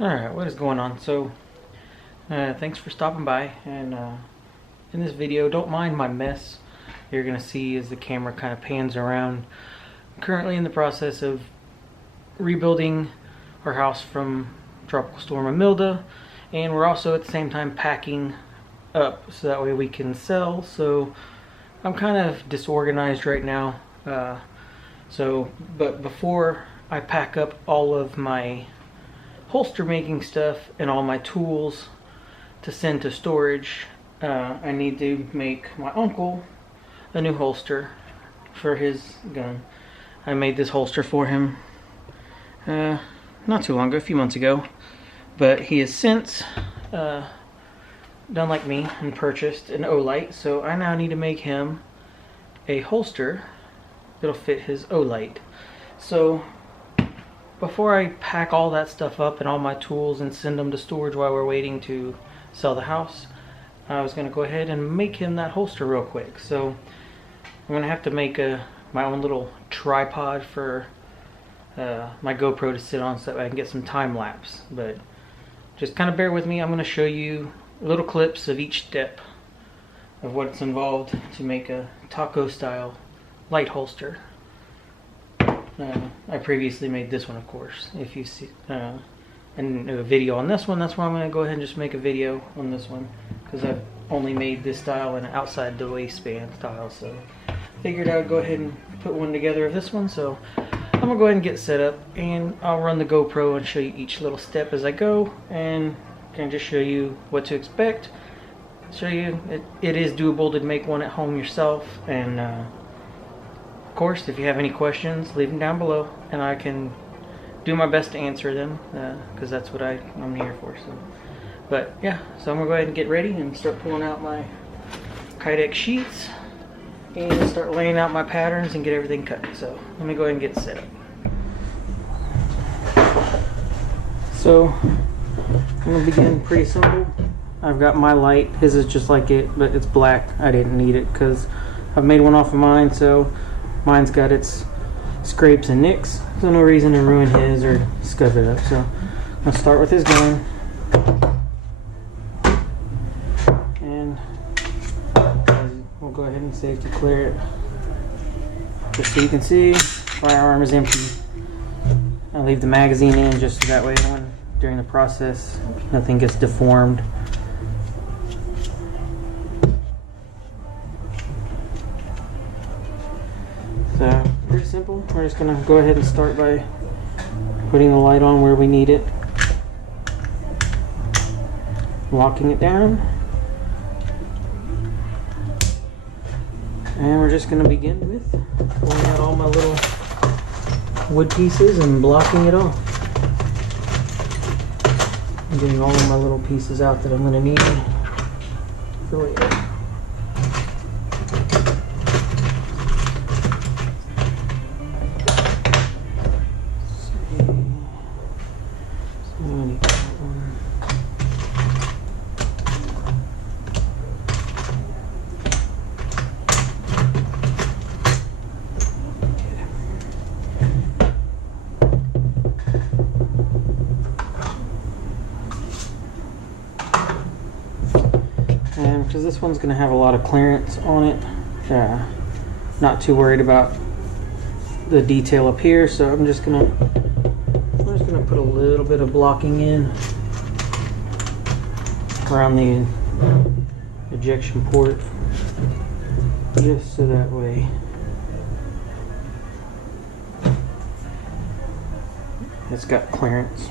Alright, what is going on? So, thanks for stopping by, and in this video, don't mind my mess. You're going to see as the camera kind of pans around. I'm currently in the process of rebuilding our house from Tropical Storm Amilda, and we're also at the same time packing up so that way we can sell. So, I'm kind of disorganized right now. But before I pack up all of my holster making stuff and all my tools to send to storage, I need to make my uncle a new holster for his gun. I made this holster for him not too long ago, a few months ago, but he has since done like me and purchased an Olight, so I now need to make him a holster that'll fit his Olight. So before I pack all that stuff up and all my tools and send them to storage while we're waiting to sell the house, I was going to go ahead and make him that holster real quick. So I'm going to have to make my own little tripod for my GoPro to sit on so that I can get some time lapse. But just kind of bear with me. I'm going to show you little clips of each step of what's involved to make a taco style light holster. I previously made this one, of course. If you see and a video on this one, that's why I'm going to go ahead and just make a video on this one, because I've only made this style in an outside the waistband style. So figured I would go ahead and put one together of this one. So I'm going to go ahead and get set up, and I'll run the GoPro and show you each little step as I go, and can just show you what to expect. Show you it is doable to make one at home yourself, and of course, if you have any questions, leave them down below, and I can do my best to answer them, because that's what I'm here for. So, but yeah, so I'm gonna go ahead and get ready and start pulling out my Kydex sheets and start laying out my patterns and get everything cut. So let me go ahead and get set up. So I'm gonna begin pretty simple. I've got my light. His is just like it, but it's black. I didn't need it because I've made one off of mine, so mine's got its scrapes and nicks, so no reason to ruin his or scuff it up. So I'm going to start with his gun, and we'll go ahead and safety clear it. Just so you can see, firearm is empty. I'll leave the magazine in just so that way during the process nothing gets deformed. So pretty simple. We're just going to go ahead and start by putting the light on where we need it, locking it down, and we're just going to begin with pulling out all my little wood pieces and blocking it off. I'm getting all of my little pieces out that I'm going to need for later. Because this one's going to have a lot of clearance on it, not too worried about the detail up here, so I'm just going to put a little bit of blocking in around the ejection port, just so that way it's got clearance.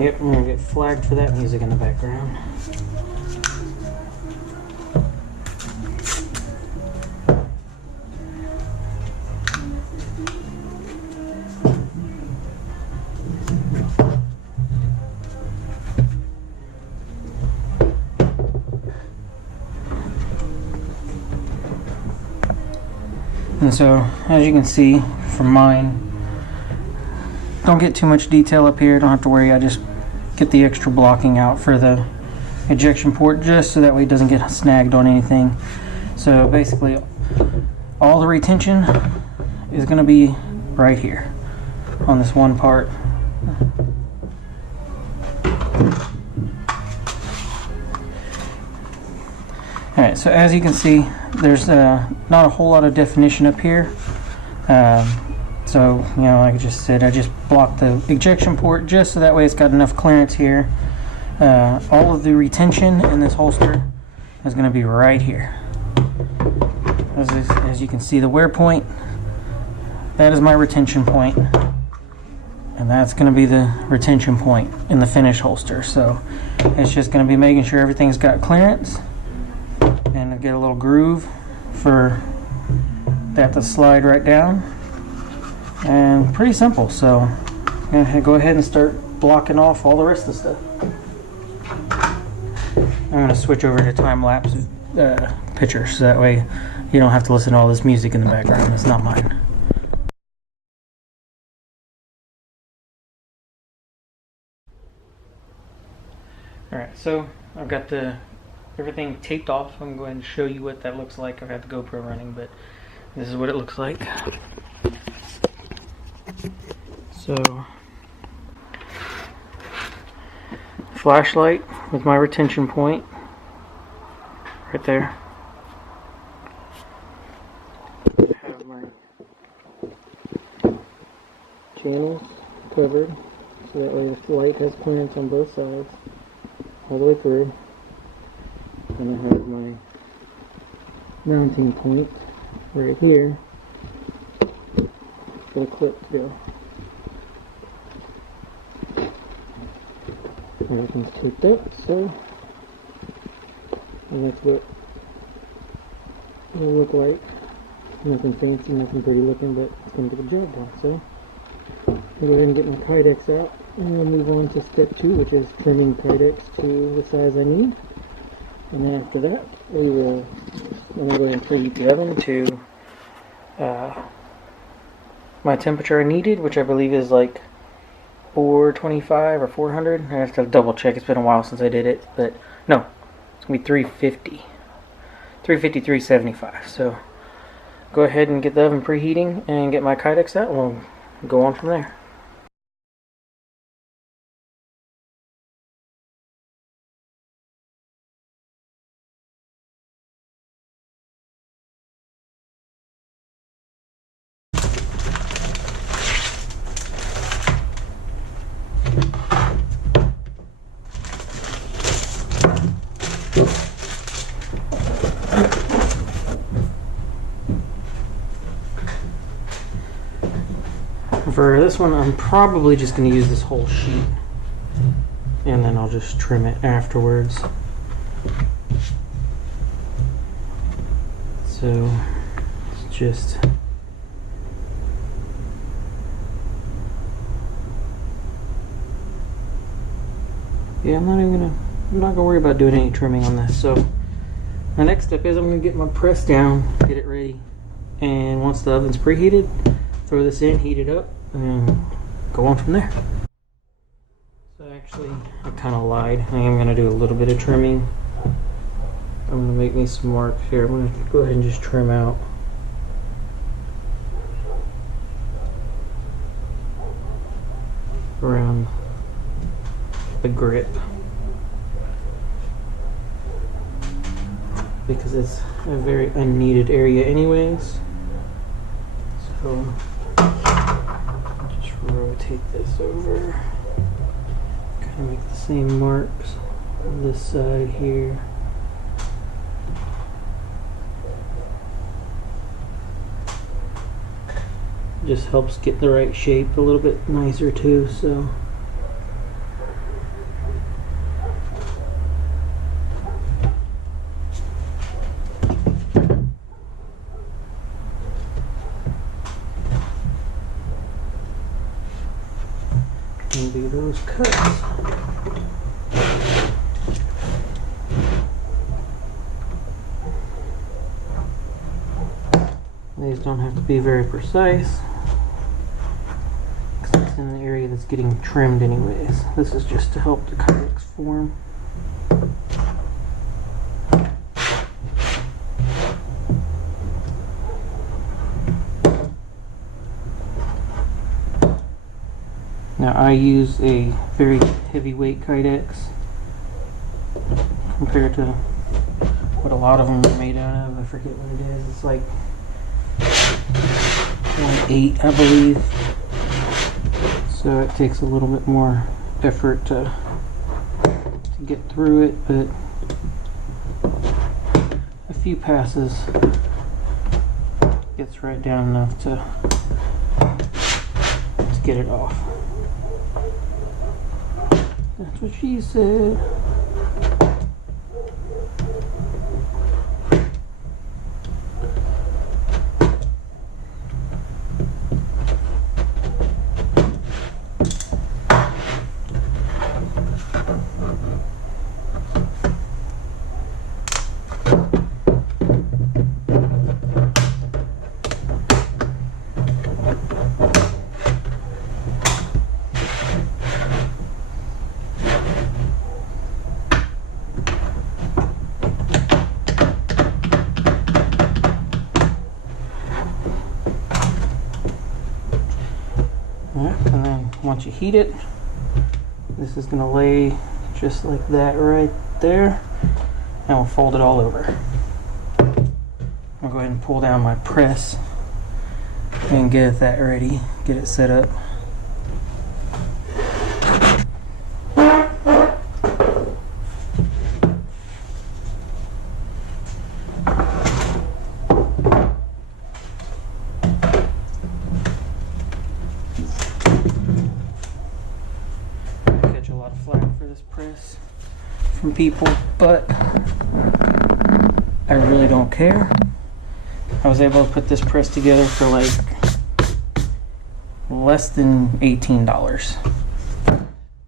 Yep, I'm gonna get flagged for that music in the background. And so, as you can see from mine, don't get too much detail up here, don't have to worry. I just get the extra blocking out for the ejection port just so that way it doesn't get snagged on anything. So basically all the retention is going to be right here on this one part. Alright, so as you can see, there's not a whole lot of definition up here. So, you know, like I just said, I just blocked the ejection port just so that way it's got enough clearance here. All of the retention in this holster is going to be right here. As you can see, the wear point, that is my retention point. And that's going to be the retention point in the finished holster. So it's just going to be making sure everything's got clearance. And get a little groove for that to slide right down. And pretty simple. So I'm going to go ahead and start blocking off all the rest of the stuff. I'm going to switch over to time-lapse picture so that way you don't have to listen to all this music in the background. It's not mine. Alright, so I've got everything taped off. I'm going to show you what that looks like. I've got the GoPro running, but this is what it looks like. So, flashlight with my retention point right there. I have my channels covered so that way the light has clearance on both sides all the way through. And I have my mounting point right here for the clip to go. Everything's taped up, so and that's what it'll look like. Nothing fancy, nothing pretty looking, but it's going to get the job done. So I'll go ahead and get my Kydex out, and we'll move on to step 2, which is trimming Kydex to the size I need. And then after that, I'm going to go ahead and preheat the oven to my temperature I needed, which I believe is like 425 or 400. I have to double check. It's been a while since I did it, but no, it's going to be 350. 350, 375. So go ahead and get the oven preheating and get my Kydex out, and we'll go on from there. For this one, I'm probably just going to use this whole sheet, and then I'll just trim it afterwards. So it's just I'm not gonna worry about doing any trimming on this. So the next step is I'm gonna get my press down, get it ready, and once the oven's preheated, throw this in, heat it up, and go on from there. So actually, I kind of lied. I am gonna do a little bit of trimming. I'm gonna make me some marks here. I'm gonna go ahead and just trim out around the grip, because it's a very unneeded area anyways. So just rotate this over, kind of make the same marks on this side here. Just helps get the right shape a little bit nicer too. So and do those cuts. These don't have to be very precise, because it's in the area that's getting trimmed anyways. This is just to help the Kydex form. Now I use a very heavyweight Kydex compared to what a lot of them are made out of. I forget what it is. It's like 0.8, I believe. So it takes a little bit more effort to get through it, but a few passes gets right down enough to get it off. That's what she said. And then once you heat it, this is going to lay just like that right there, and we'll fold it all over. I'll go ahead and pull down my press and get that ready, get it set up. A lot of flack for this press from people, but I really don't care. I was able to put this press together for like less than $18,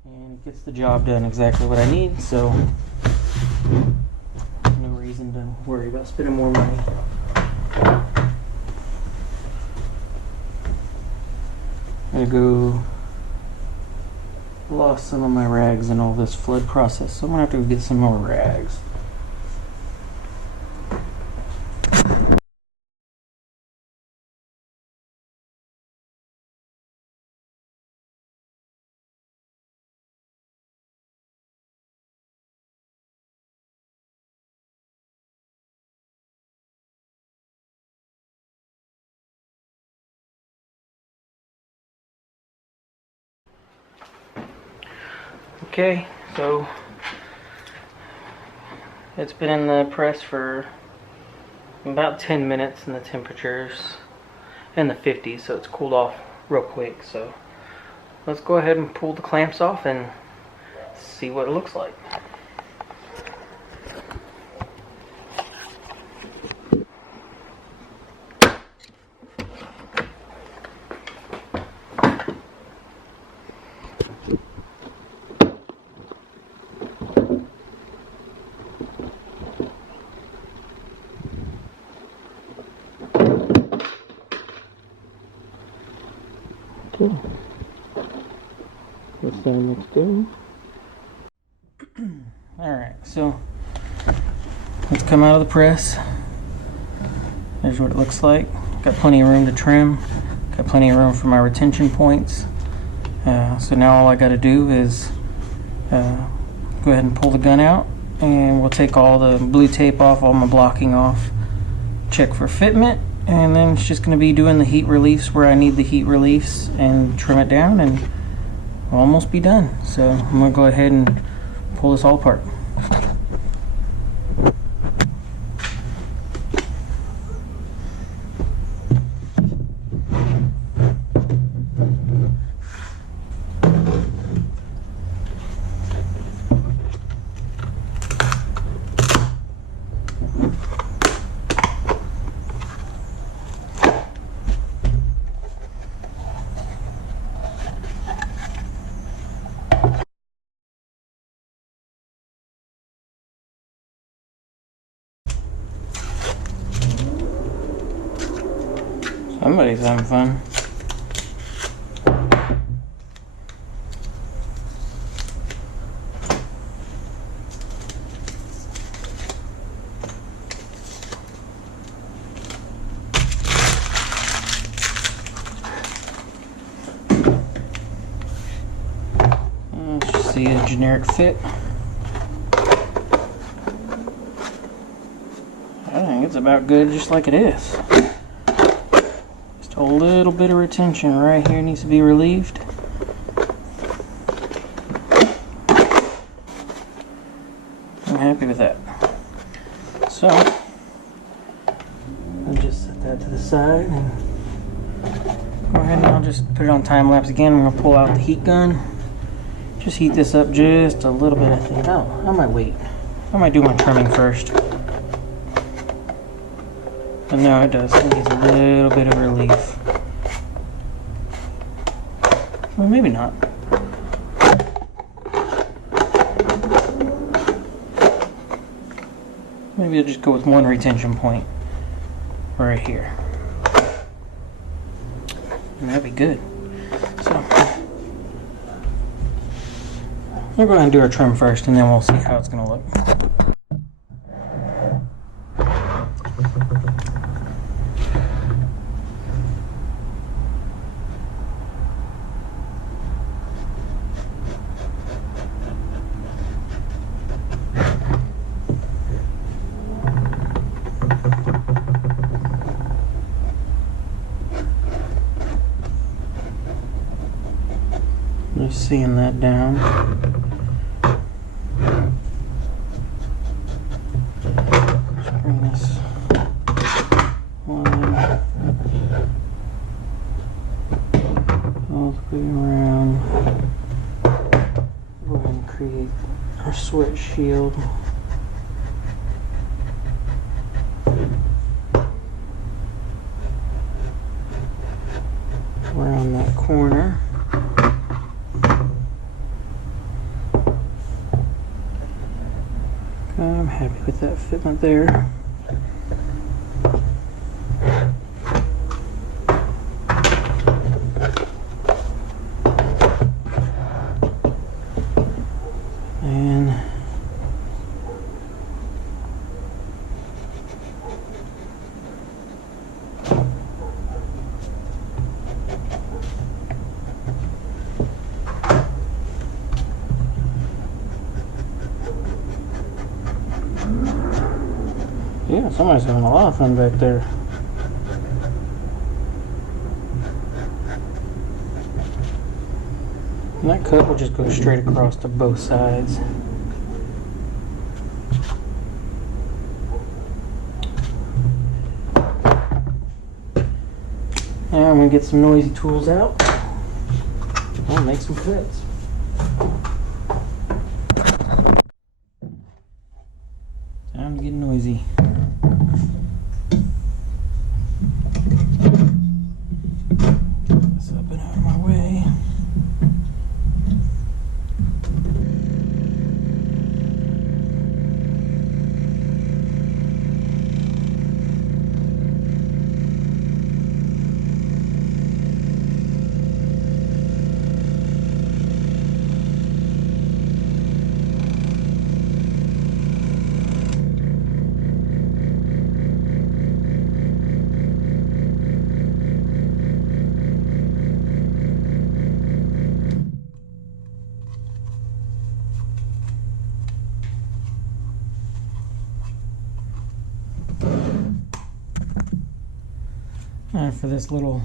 and it gets the job done exactly what I need, so no reason to worry about spending more money. I'm gonna go lost some of my rags in all this flood process, so I'm gonna have to go get some more rags. Okay, so it's been in the press for about 10 minutes, and the temperature's in the 50s, so it's cooled off real quick. So let's go ahead and pull the clamps off and see what it looks like. Okay, this side looks good. Alright, so let's come out of the press. There's what it looks like. Got plenty of room to trim, got plenty of room for my retention points. So now all I got to do is go ahead and pull the gun out, and we'll take all the blue tape off, all my blocking off, check for fitment, and then it's just going to be doing the heat reliefs where I need the heat reliefs and trim it down, and we'll almost be done. So I'm going to go ahead and pull this all apart. Somebody's having fun. Let's just see a generic fit. I think it's about good just like it is. Just a little bit of retention right here needs to be relieved. I'm happy with that. So, I'll just set that to the side and go ahead and I'll just put it on time lapse again. I'm going to pull out the heat gun. Just heat this up just a little bit, I think. Oh, I might wait. I might do my trimming first. But no, it does. It needs a little bit of relief. Well, maybe not. Maybe I'll just go with one retention point right here. And that'd be good. So, we'll go ahead and do our trim first, and then we'll see how it's going to look. Just seeing that down. Just bring this line all the way around. Go ahead and create our sweat shield. Around that corner. I'm happy with that fitment there. And yeah, somebody's having a lot of fun back there. And that cut will just go straight across to both sides. Now I'm going to get some noisy tools out. I'll make some cuts. Time to get noisy. Get this up and out of my way. And for this little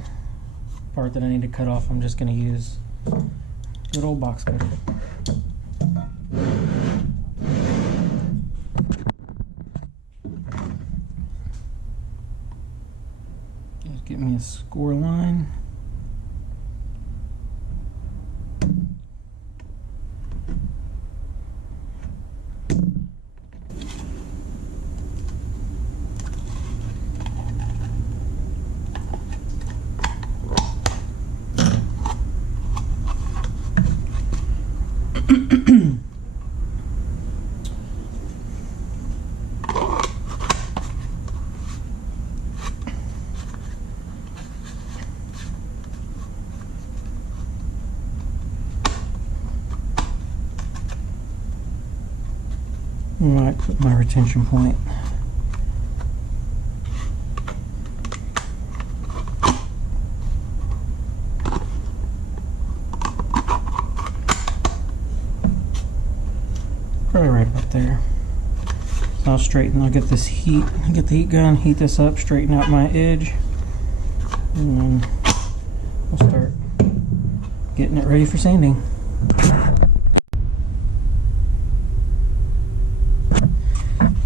part that I need to cut off, I'm just going to use good old box cutter. Just get me a score line. might put my retention point. Probably right about there. So I'll get this heat, get the heat gun, heat this up, straighten out my edge, and then we'll start getting it ready for sanding.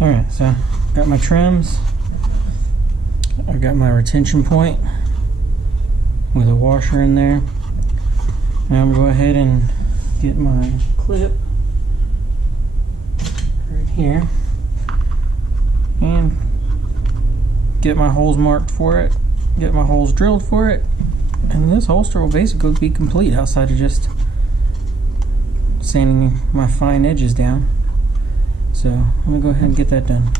Alright, so got my trims, I've got my retention point with a washer in there. Now I'm going to go ahead and get my clip right here and get my holes marked for it, get my holes drilled for it, and this holster will basically be complete outside of just sanding my fine edges down. So I'm going to go ahead and get that done.